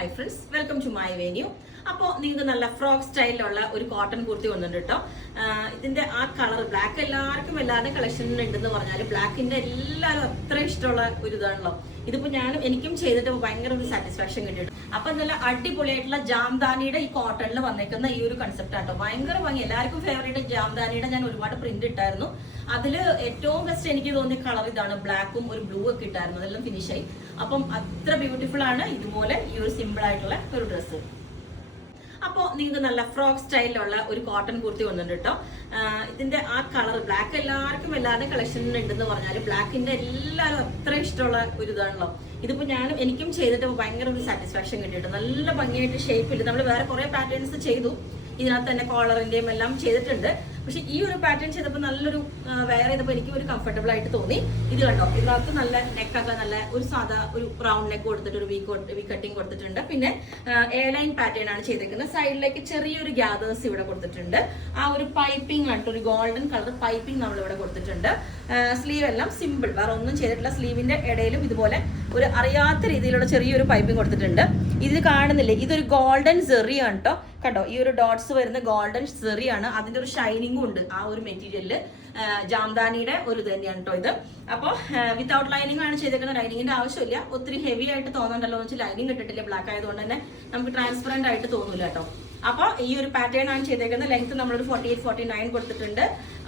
High friends, welcome to my venue. അപ്പോൾ നിങ്ങൾക്ക് നല്ല ഫ്രോക്ക് സ്റ്റൈലിലുള്ള ഒരു കോട്ടൺ കുർത്തി വന്നിട്ടുണ്ട് കേട്ടോ. ഇതിന്റെ ആ കളർ ബ്ലാക്ക് എല്ലാവർക്കും എല്ലാവരുടെ കളക്ഷനിൽ ഉണ്ടെന്ന് പറഞ്ഞാൽ ബ്ലാക്കിന്റെ എല്ലാവരും അത്ര ഇഷ്ടമുള്ള ഒരു ഇതാണല്ലോ. ഇതിപ്പോ എനിക്കും ചെയ്തിട്ട് ഭയങ്കര ഒരു സാറ്റിസ്ഫാക്ഷൻ കിട്ടിയിട്ടുണ്ട്. അപ്പൊ നല്ല അടിപൊളിയായിട്ടുള്ള ജാംദാനിയുടെ ഈ കോട്ടണിൽ വന്നേക്കുന്ന ഈ ഒരു കൺസെപ്റ്റ് ആട്ടോ, ഭയങ്കര ഭംഗി. എല്ലാവർക്കും ഫേവറേറ്റ് ജാംദാനിയുടെ ഞാൻ ഒരുപാട് പ്രിന്റ് ഇട്ടായിരുന്നു. അതില് ഏറ്റവും ബെസ്റ്റ് എനിക്ക് തോന്നിയ കളർ ഇതാണ്, ബ്ലാക്കും ഒരു ബ്ലൂ ഒക്കെ ഇട്ടായിരുന്നു, അതെല്ലാം ഫിനിഷ് ആയി. അപ്പം അത്ര ബ്യൂട്ടിഫുൾ ആണ് ഇതുപോലെ ഈ ഒരു സിമ്പിൾ ആയിട്ടുള്ള ഒരു ഡ്രസ്സ്. അപ്പോൾ നിങ്ങൾക്ക് നല്ല ഫ്രോക്ക് സ്റ്റൈലിലുള്ള ഒരു കോട്ടൺ കുർത്തി വന്നിട്ടുണ്ട് കേട്ടോ. ഇതിന്റെ ആ കളർ ബ്ലാക്ക് എല്ലാവർക്കും എല്ലാവരുടെ കളക്ഷനിൽ ഉണ്ടെന്ന് പറഞ്ഞാൽ ബ്ലാക്കിന്റെ എല്ലാവരും അത്ര ഇഷ്ടമുള്ള ഒരു ഇതാണല്ലോ. ഇതിപ്പോ എനിക്കും ചെയ്തിട്ട് ഭയങ്കര ഒരു സാറ്റിസ്ഫാക്ഷൻ കിട്ടിയിട്ടുണ്ട്. നല്ല ഭംഗിയായിട്ട് ഷേപ്പിൽ നമ്മൾ വേറെ കുറെ പാറ്റേൺസ് ചെയ്തു, ഇതിനകത്ത് തന്നെ കോളറിന്റെയും എല്ലാം ചെയ്തിട്ടുണ്ട്. പക്ഷെ ഈ ഒരു പാറ്റേൺ ചെയ്തപ്പോൾ നല്ലൊരു വെയർ ചെയ്തപ്പോൾ എനിക്ക് ഒരു കംഫർട്ടബിൾ ആയിട്ട് തോന്നി. ഇത് കണ്ടോ, ഇതിനകത്ത് നല്ല നെക്കൊക്കെ നല്ല ഒരു സാധാ ഒരു റൗണ്ട് നെക്ക് കൊടുത്തിട്ട് ഒരു വി കട്ടിങ് കൊടുത്തിട്ടുണ്ട്. പിന്നെ എ ലൈൻ പാറ്റേൺ ആണ് ചെയ്തേക്കുന്നത്. സൈഡിലേക്ക് ചെറിയൊരു ഗ്യാദേഴ്സ് ഇവിടെ കൊടുത്തിട്ടുണ്ട്. ആ ഒരു പൈപ്പിംഗ് ആണ്, ഒരു ഗോൾഡൻ കളർ പൈപ്പിംഗ് നമ്മൾ ഇവിടെ കൊടുത്തിട്ടുണ്ട്. സ്ലീവ് എല്ലാം സിമ്പിൾ, വേറെ ഒന്നും ചെയ്തിട്ടില്ല. സ്ലീവിന്റെ ഇടയിലും ഇതുപോലെ ഒരു അറിയാത്ത രീതിയിലുള്ള ചെറിയൊരു പൈപ്പിംഗ് കൊടുത്തിട്ടുണ്ട്. ഇത് കാണുന്നില്ലേ, ഇതൊരു ഗോൾഡൻ സെറി ആണ് കേട്ടോ. കണ്ടോ, ഈ ഒരു ഡോട്ട്സ് വരുന്ന ഗോൾഡൻ സെറി ആണ്. അതിന്റെ ഒരു ഷൈനിങ്ങും ഉണ്ട് ആ ഒരു മെറ്റീരിയലില്. ജാംദാനിയുടെ ഒരു തന്നെയാണ് കേട്ടോ ഇത്. അപ്പോൾ വിത്തൗട്ട് ലൈനിങ് ആണ് ചെയ്തേക്കുന്നത്. ലൈനിങ്ങിന്റെ ആവശ്യമില്ല. ഒത്തിരി ഹെവി ആയിട്ട് തോന്നണ്ടല്ലോ എന്ന് വെച്ചാൽ ലൈനിങ് ഇട്ടിട്ടില്ല, ബ്ലാക്ക് ആയതുകൊണ്ട് തന്നെ നമുക്ക് ട്രാൻസ്പെറന്റ് ആയിട്ട് തോന്നൂല കേട്ടോ. അപ്പോൾ ഈ ഒരു പാറ്റേൺ ആണ് ചെയ്തേക്കുന്നത്. ലെങ്ത് നമ്മളൊരു 48-49 കൊടുത്തിട്ടുണ്ട്.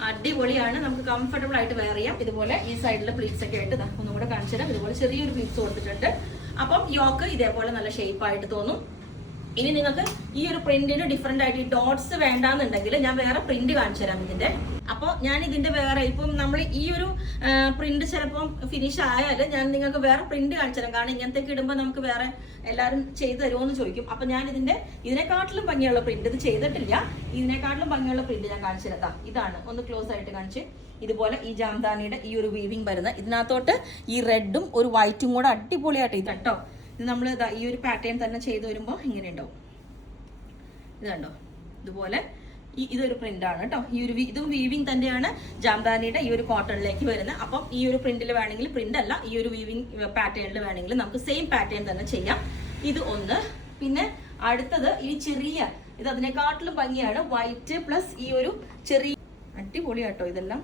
അടിപൊളിയാണ്, നമുക്ക് കംഫർട്ടബിൾ ആയിട്ട് വെയർ ചെയ്യാം. ഇതുപോലെ ഈ സൈഡിൽ പ്ലീറ്റ്സ് ഒക്കെ ആയിട്ട് ഒന്നുകൂടെ കാണിച്ചു തരാം. ഇതുപോലെ ചെറിയൊരു പ്ലീറ്റ്സ് കൊടുത്തിട്ടുണ്ട്. അപ്പം യോക്ക് ഇതേപോലെ നല്ല ഷേപ്പ് ആയിട്ട് തോന്നും. ഇനി നിങ്ങൾക്ക് ഈ ഒരു പ്രിന്റിന് ഡിഫറെന്റ് ആയിട്ട് ഈ ഡോട്ട്സ് വേണ്ടാന്നുണ്ടെങ്കിൽ ഞാൻ വേറെ പ്രിന്റ് കാണിച്ചു തരാം ഇതിന്റെ. അപ്പോൾ ഞാൻ ഇതിന്റെ വേറെ ഇപ്പം നമ്മൾ ഈ ഒരു പ്രിന്റ് ചിലപ്പം ഫിനിഷ് ആയാൽ ഞാൻ നിങ്ങൾക്ക് വേറെ പ്രിന്റ് കാണിച്ചു തരാം. കാരണം ഇങ്ങനത്തേക്ക് ഇടുമ്പോൾ നമുക്ക് വേറെ എല്ലാവരും ചെയ്തു തരുമോ എന്ന് ചോദിക്കും. അപ്പൊ ഞാൻ ഇതിനെക്കാട്ടിലും ഭംഗിയുള്ള പ്രിന്റ് ഇത് ചെയ്തിട്ടില്ല. ഇതിനെക്കാട്ടിലും ഭംഗിയുള്ള പ്രിന്റ് ഞാൻ കാണിച്ചു തരാം. ഇതാണ്, ഒന്ന് ക്ലോസ് ആയിട്ട് കാണിച്ച്. ഇതുപോലെ ഈ ജാംദാനിയുടെ ഈ ഒരു വീവിങ് വരുന്ന ഇതിനകത്തോട്ട് ഈ റെഡും ഒരു വൈറ്റും കൂടെ അടിപൊളിയായിട്ട് ഇത് കേട്ടോ. ഇത് നമ്മൾ ഈ ഒരു പാറ്റേൺ തന്നെ ചെയ്തു വരുമ്പോൾ ഇങ്ങനെ ഉണ്ടാവും. ഇത് കണ്ടോ, ഇതുപോലെ ഇതൊരു പ്രിന്റ് ആണ് കേട്ടോ. ഇതും വീവിങ് തന്നെയാണ് ജാംദാനിയുടെ ഈ ഒരു കോട്ടണിലേക്ക് വരുന്നത്. അപ്പം ഈ ഒരു പ്രിന്റിൽ വേണമെങ്കിൽ, പ്രിന്റ് അല്ല, ഈ ഒരു വീവിങ് പാറ്റേണിൽ വേണമെങ്കിൽ നമുക്ക് സെയിം പാറ്റേൺ തന്നെ ചെയ്യാം. ഇത് ഒന്ന്. പിന്നെ അടുത്തത് ഈ ചെറിയ ഇത് അതിനെക്കാട്ടിലും ഭംഗിയാണ്. വൈറ്റ് പ്ലസ് ഈ ഒരു ചെറിയ അടിപൊളിയാട്ടോ ഇതെല്ലാം.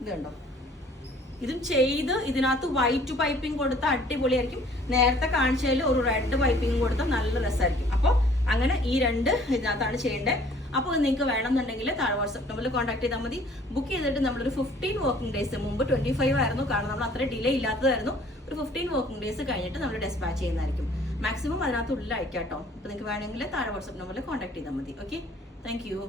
ഇത് കണ്ടോ, ഇതും ചെയ്ത് ഇതിനകത്ത് വൈറ്റ് പൈപ്പിംഗ് കൊടുത്ത അടിപൊളിയായിരിക്കും. നേരത്തെ കാണിച്ചതിൽ ഒരു റെഡ് പൈപ്പിംഗ് കൊടുത്താൽ നല്ല രസമായിരിക്കും. അപ്പോൾ അങ്ങനെ ഈ രണ്ട് ഇതിനകത്താണ് ചെയ്യേണ്ടത്. അപ്പോൾ നിങ്ങൾക്ക് വേണമെന്നുണ്ടെങ്കിൽ താഴെ വാട്സ്ആപ്പ് നമ്പറിൽ കോൺടാക്ട് ചെയ്താൽ മതി. ബുക്ക് ചെയ്തിട്ട് നമ്മളൊരു 15 വർക്കിംഗ് ഡേയ്സ്, മുമ്പ് 25 ആയിരുന്നു, കാരണം നമ്മൾ അത്ര ഡിലേ ഇല്ലാത്തതായിരുന്നു. ഒരു 15 വർക്കിംഗ് ഡേയ്സ് കഴിഞ്ഞിട്ട് നമ്മൾ ഡെസ്പാച്ച് ചെയ്യുന്നതായിരിക്കും. മാക്സിമം അതിനകത്ത് ഉള്ളിൽ അയക്കാം കേട്ടോ. അപ്പോൾ നിങ്ങൾക്ക് വേണമെങ്കിൽ താഴെ വാട്സ്ആപ്പ് നമ്പറിൽ കോൺടാക്ട് ചെയ്താൽ മതി. Okay, thank you.